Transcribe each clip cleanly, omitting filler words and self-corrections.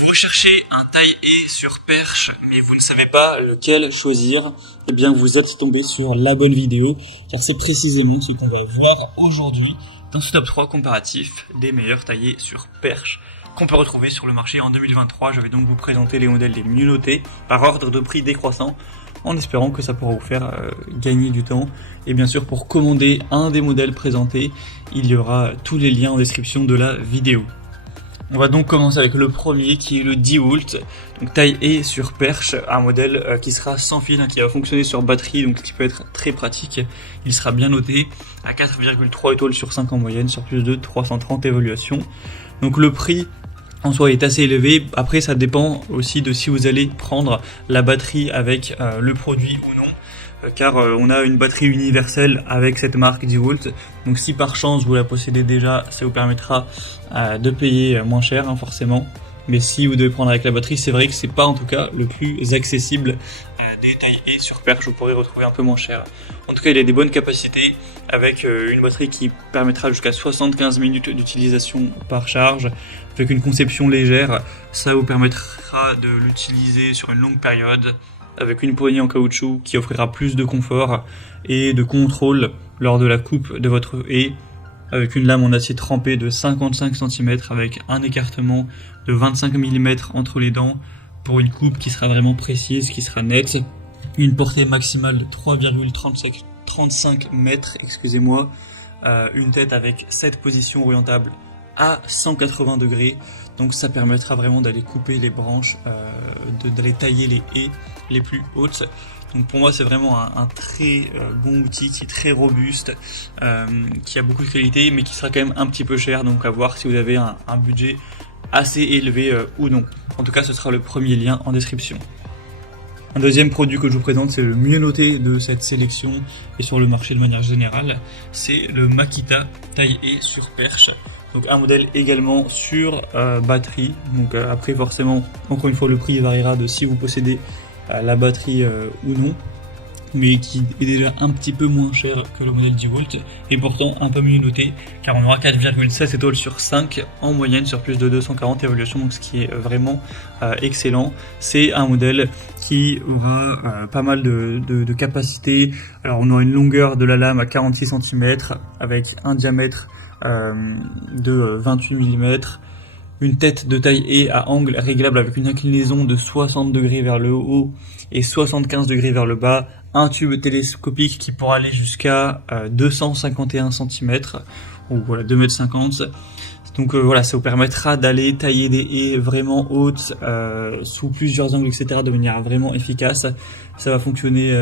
Vous recherchez un taille-haie sur perche, mais vous ne savez pas lequel choisir, eh bien vous êtes tombé sur la bonne vidéo, car c'est précisément ce qu'on va voir aujourd'hui dans ce top 3 comparatif des meilleurs taille-haies sur perche qu'on peut retrouver sur le marché en 2023. Je vais donc vous présenter les modèles les mieux notés par ordre de prix décroissant, en espérant que ça pourra vous faire gagner du temps. Et bien sûr, pour commander un des modèles présentés, il y aura tous les liens en description de la vidéo. On va donc commencer avec le premier qui est le DeWalt, donc taille-haie sur perche, un modèle qui sera sans fil, qui va fonctionner sur batterie, donc qui peut être très pratique. Il sera bien noté à 4,3 étoiles sur 5 en moyenne, sur plus de 330 évaluations. Donc le prix en soi est assez élevé. Après, ça dépend aussi de si vous allez prendre la batterie avec le produit ou non. Car on a une batterie universelle avec cette marque DeWalt, donc si par chance vous la possédez déjà, ça vous permettra de payer moins cher, forcément. Mais si vous devez prendre avec la batterie, c'est vrai que c'est pas en tout cas le plus accessible des taille-haie sur perche, vous pourrez retrouver un peu moins cher. En tout cas, il a des bonnes capacités avec une batterie qui permettra jusqu'à 75 minutes d'utilisation par charge. Avec une conception légère, ça vous permettra de l'utiliser sur une longue période, avec une poignée en caoutchouc qui offrira plus de confort et de contrôle lors de la coupe de votre haie, avec une lame en acier trempé de 55 cm avec un écartement de 25 mm entre les dents pour une coupe qui sera vraiment précise, qui sera nette, une portée maximale de 3,35 mètres, une tête avec 7 positions orientables à 180 degrés, donc ça permettra vraiment d'aller couper les branches, d'aller tailler les haies les plus hautes. Donc pour moi c'est vraiment un très bon outil qui est très robuste, qui a beaucoup de qualité mais qui sera quand même un petit peu cher, donc à voir si vous avez un budget assez élevé ou non. En tout cas ce sera le premier lien en description. Un deuxième produit que je vous présente, c'est le mieux noté de cette sélection et sur le marché de manière générale, c'est le Makita taille-haie sur perche. Donc un modèle également sur batterie. Donc après forcément, encore une fois, le prix variera de si vous possédez la batterie ou non, mais qui est déjà un petit peu moins cher que le modèle DeWalt et pourtant un peu mieux noté, car on aura 4,7 étoiles sur 5 en moyenne sur plus de 240 évaluations, donc ce qui est vraiment excellent. C'est un modèle qui aura pas mal de capacité. Alors on aura une longueur de la lame à 46 cm avec un diamètre de 28 mm, une tête de taille-haie à angle réglable avec une inclinaison de 60 degrés vers le haut et 75 degrés vers le bas, un tube télescopique qui pourra aller jusqu'à 251 cm, ou voilà 2,50 m. Donc voilà, ça vous permettra d'aller tailler des haies vraiment hautes, sous plusieurs angles, etc. de manière vraiment efficace. Ça va fonctionner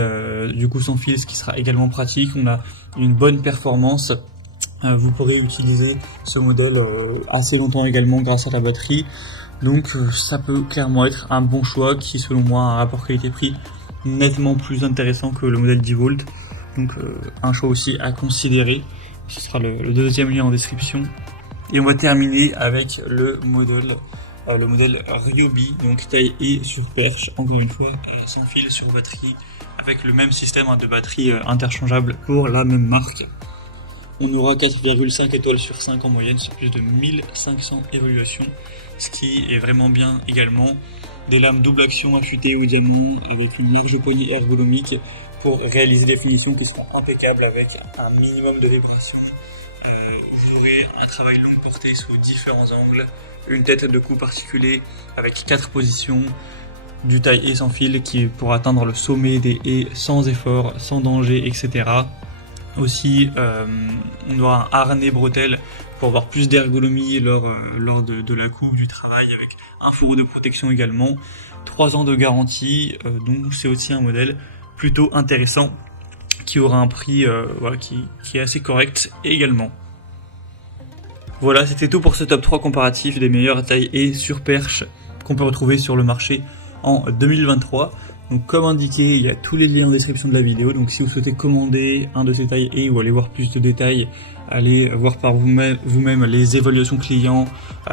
du coup sans fil, ce qui sera également pratique. On a une bonne performance. Vous pourrez utiliser ce modèle assez longtemps également grâce à la batterie. Donc ça peut clairement être un bon choix qui selon moi a un rapport qualité-prix nettement plus intéressant que le modèle DeWalt. Donc un choix aussi à considérer. Ce sera le deuxième lien en description. Et on va terminer avec le modèle Ryobi, donc taille-haie sur perche, encore une fois sans fil sur batterie, avec le même système de batterie interchangeable pour la même marque. On aura 4,5 étoiles sur 5 en moyenne sur plus de 1500 évaluations, ce qui est vraiment bien également. Des lames double action affûtées au diamant avec une large poignée ergonomique pour réaliser des finitions qui seront impeccables avec un minimum de vibration. Vous aurez un travail longue portée sous différents angles, une tête de coupe articulée avec 4 positions, du taille-haie sans fil qui pourra atteindre le sommet des haies sans effort, sans danger, etc. Aussi, on aura un harnais bretelle pour avoir plus d'ergonomie lors de la coupe, du travail, avec un fourreau de protection également. 3 ans de garantie, donc c'est aussi un modèle plutôt intéressant qui aura un prix qui est assez correct également. Voilà, c'était tout pour ce top 3 comparatif des meilleures taille-haie sur perche qu'on peut retrouver sur le marché en 2023. Donc comme indiqué, il y a tous les liens en description de la vidéo, donc si vous souhaitez commander un de ces taille-haie ou aller voir plus de détails, allez voir par vous-même les évaluations clients,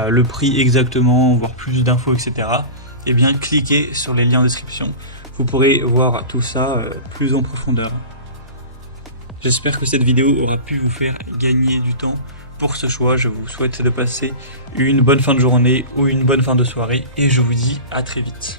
le prix exactement, voir plus d'infos, etc. Et bien cliquez sur les liens en description, vous pourrez voir tout ça plus en profondeur. J'espère que cette vidéo aura pu vous faire gagner du temps pour ce choix. Je vous souhaite de passer une bonne fin de journée ou une bonne fin de soirée et je vous dis à très vite.